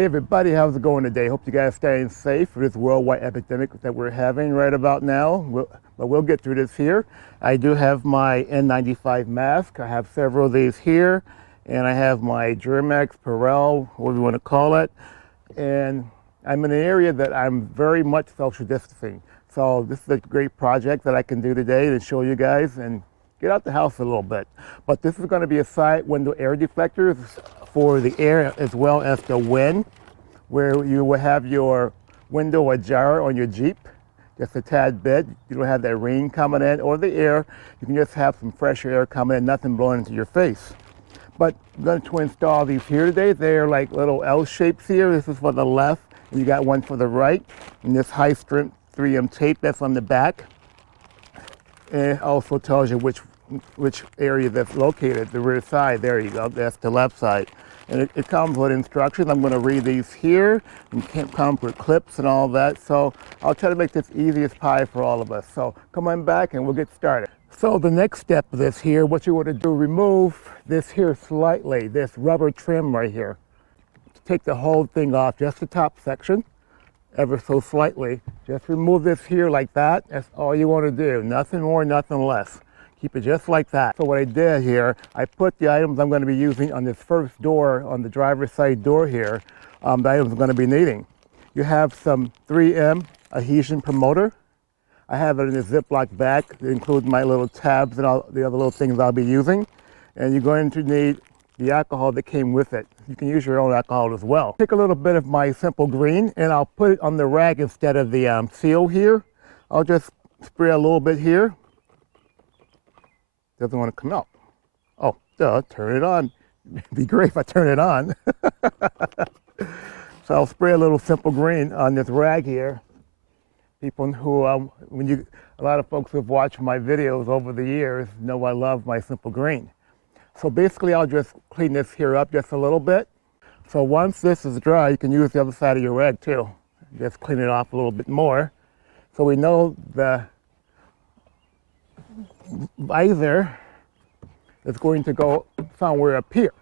Hey everybody, how's it going today? Hope you guys are staying safe for this worldwide epidemic that we're having right about now. But we'll get through this here. I do have my N95 mask. I have several of these here. And I have my Germax, Perel, whatever you want to call it. And I'm in an area that I'm very much social distancing. So this is a great project that I can do today to show you guys and get out the house a little bit. But this is going to be a side window air deflectors for the air as well as the wind, where you will have your window ajar on your Jeep, just a tad bit. You don't have that rain coming in or the air. You can just have some fresh air coming in, nothing blowing into your face. But I'm going to install these here today. They're like little L shapes here. This is for the left, and you got one for the right. And this high strength 3M tape that's on the back. And it also tells you which area that's located, the rear side. There you go, that's the left side. And it comes with instructions. I'm going to read these here, and it comes with clips and all that. So I'll try to make this easy as pie for all of us. So come on back and we'll get started. So the next step of this here, what you want to do, remove this here slightly, this rubber trim right here. Take the whole thing off, just the top section, ever so slightly. Just remove this here like that. That's all you want to do. Nothing more, nothing less. Keep it just like that. So what I did here, I put the items I'm going to be using on this first door, on the driver's side door here, the items I'm going to be needing. You have some 3M adhesion promoter. I have it in a Ziploc bag. It includes my little tabs and all the other little things I'll be using. And you're going to need the alcohol that came with it. You can use your own alcohol as well. Take a little bit of my simple green and I'll put it on the rag instead of the seal here. I'll just spray a little bit here. Doesn't want to come out. Oh, duh, turn it on. It'd be great if I turn it on. So I'll spray a little simple green on this rag here. People who, a lot of folks who've watched my videos over the years know I love my simple green. So basically I'll just clean this here up just a little bit. So once this is dry, you can use the other side of your rag too. Just clean it off a little bit more. So we know the visor is going to go somewhere up here.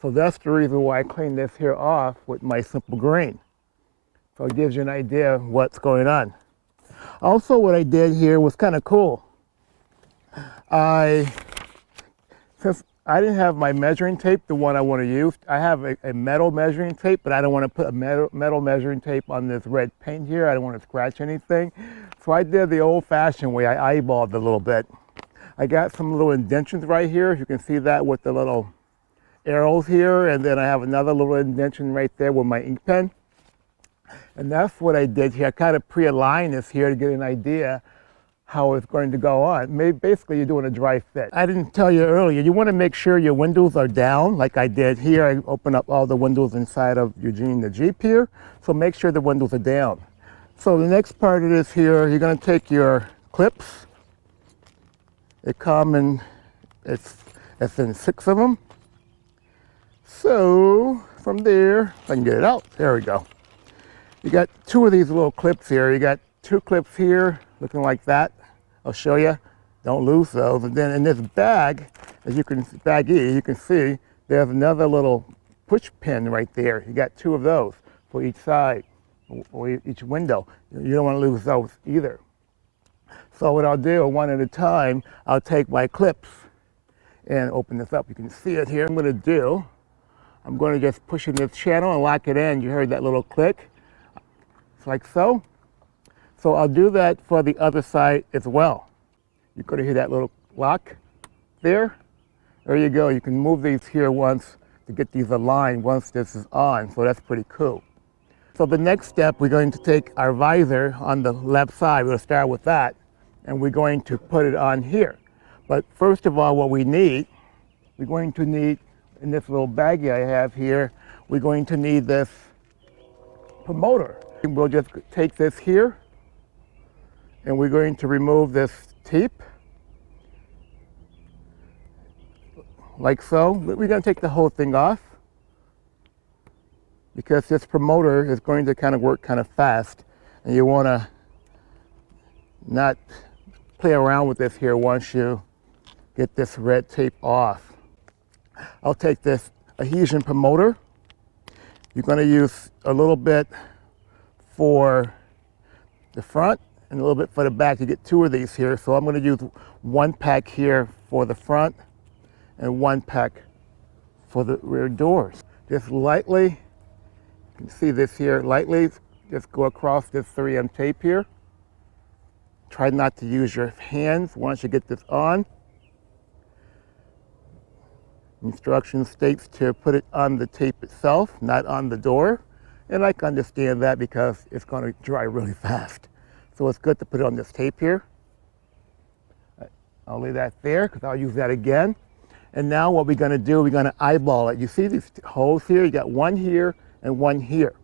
So that's the reason why I clean this here off with my simple green. So it gives you an idea of what's going on. Also what I did here was kind of cool. Since I didn't have my measuring tape, the one I want to use, I have a metal measuring tape, but I don't want to put a metal measuring tape on this red paint here. I don't want to scratch anything. So I did the old-fashioned way. I eyeballed a little bit. I got some little indentions right here. You can see that with the little arrows here. And then I have another little indention right there with my ink pen. And that's what I did here. I kind of pre-aligned this here to get an idea how it's going to go on. Basically, you're doing a dry fit. I didn't tell you earlier, you want to make sure your windows are down, like I did here. I opened up all the windows inside of Eugene the Jeep here. So make sure the windows are down. So the next part of this here, you're going to take your clips. They come in, it's in 6 of them. So from there, if I can get it out, there we go. You got 2 of these little clips here. You got 2 clips here, looking like that. I'll show you. Don't lose those. And then in this bag, as you can see, there's another little push pin right there. You got 2 of those for each side or each window. You don't want to lose those either. So what I'll do, one at a time, I'll take my clips and open this up. You can see it here. I'm going to just push in this channel and lock it in. You heard that little click. It's like so. So I'll do that for the other side as well. You're going to hear that little lock there. There you go. You can move these here once to get these aligned once this is on. So that's pretty cool. So the next step, we're going to take our visor on the left side. We'll start with that. And we're going to put it on here. But first of all, what we're going to need in this little baggie I have here, we're going to need this promoter. We'll just take this here and we're going to remove this tape like so. We're going to take the whole thing off because this promoter is going to kind of work kind of fast and you want to not play around with this here once you get this red tape off. I'll take this adhesion promoter You're going to use a little bit for the front and a little bit for the back. You get 2 of these here. So I'm going to use 1 pack here for the front and 1 pack for the rear doors. Just lightly, you can see this here, lightly just go across this 3M tape here. Try not to use your hands once you get this on. Instruction states to put it on the tape itself, not on the door. And I can understand that because it's going to dry really fast. So it's good to put it on this tape here. I'll leave that there because I'll use that again. And now what we're going to do, we're going to eyeball it. You see these holes here? You got 1 here and 1 here.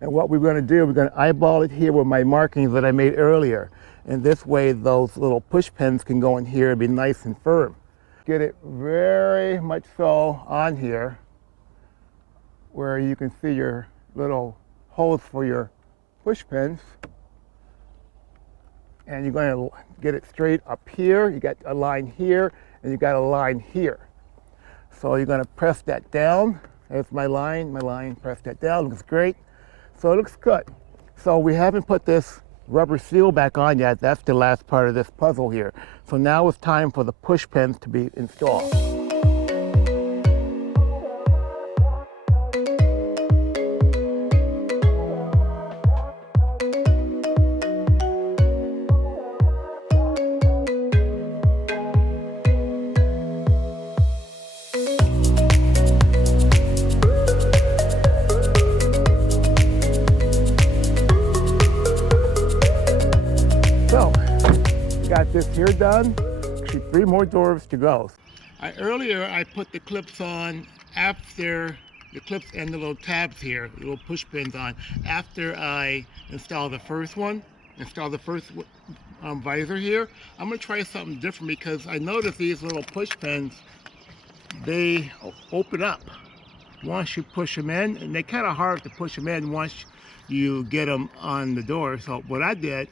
And what we're going to do, we're going to eyeball it here with my markings that I made earlier. And this way those little push pins can go in here and be nice and firm. Get it very much so on here where you can see your little holes for your push pins. And you're going to get it straight up here. You got a line here and you got a line here. So you're going to press that down. There's my line, press that down, looks great. So it looks good. So we haven't put this rubber seal back on yet. That's the last part of this puzzle here. So now it's time for the push pins to be installed. Got this here done. Actually 3 more doors to go. Earlier I put the clips on after the clips and the little tabs here, the little push pins on, after I install the first one, visor here. I'm going to try something different because I noticed these little push pins, they open up once you push them in, and they're kind of hard to push them in once you get them on the door. So what I did,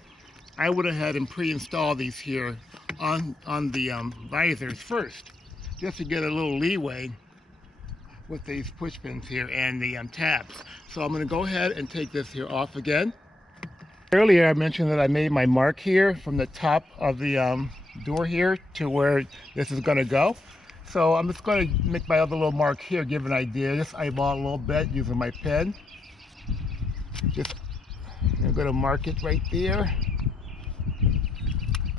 I went ahead and pre-install these here on the visors first, just to get a little leeway with these push pins here and the tabs. So I'm going to go ahead and take this here off again. Earlier I mentioned that I made my mark here from the top of the door here to where this is going to go. So I'm just going to make my other little mark here, give an idea. Just eyeball a little bit using my pen. I'm going to mark it right there.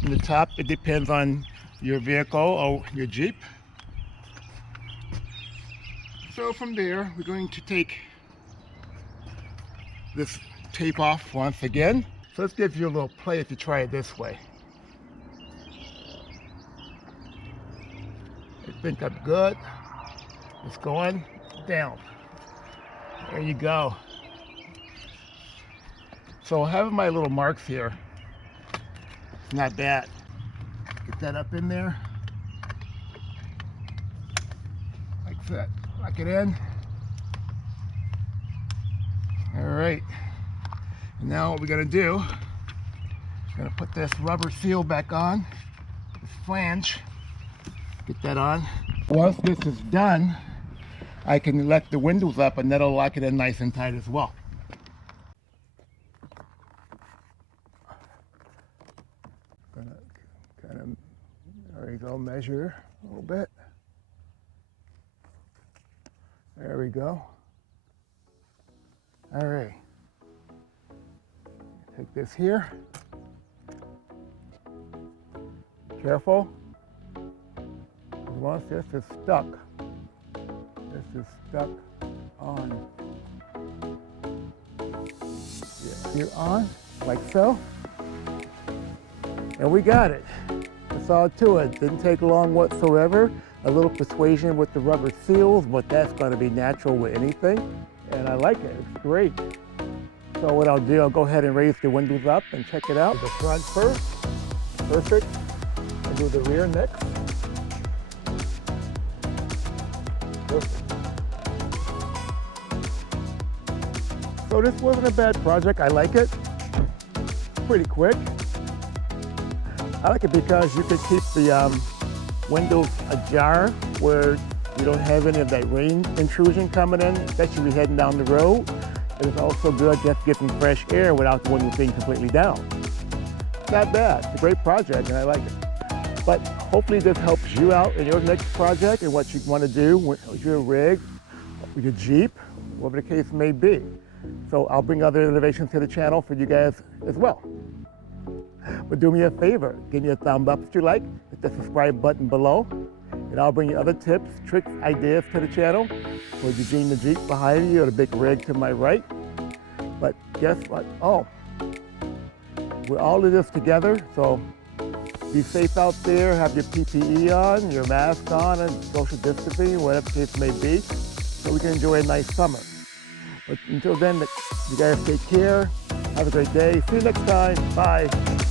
In the top, it depends on your vehicle or your Jeep. So from there, we're going to take this tape off once again. So let's give you a little play if you try it this way. I think I'm good. It's going down. There you go. So having my little marks here, not bad. Get that up in there. Like that. Lock it in. All right. And now what we're going to do, we're going to put this rubber seal back on, this flange. Get that on. Once this is done, I can let the windows up and that'll lock it in nice and tight as well. There you go, measure a little bit. There we go. All right. Take this here. Careful. Once this is stuck on. Yeah, you're on, like so. And we got it. That's all to it. Didn't take long whatsoever. A little persuasion with the rubber seals, but that's going to be natural with anything. And I like it. It's great. So what I'll do, I'll go ahead and raise the windows up and check it out. The front first. Perfect. I'll do the rear next. Perfect. So this wasn't a bad project. I like it. Pretty quick. I like it because you could keep the windows ajar where You don't have any of that rain intrusion coming in, especially heading down the road. And it's also good just getting fresh air without wanting the thing completely down. Not bad. It's a great project, and I like it. But hopefully this helps you out in your next project and what you want to do with your rig, with your Jeep, whatever the case may be. So I'll bring other innovations to the channel for you guys as well. But do me a favor, give me a thumb up if you like, hit the subscribe button below, and I'll bring you other tips, tricks, ideas to the channel for Eugene the Jeep behind you or the big rig to my right. But guess what? Oh, we're all in this together, so be safe out there, have your PPE on, your mask on, and social distancing, whatever the case may be, so we can enjoy a nice summer. But until then, you guys take care, have a great day, see you next time, bye.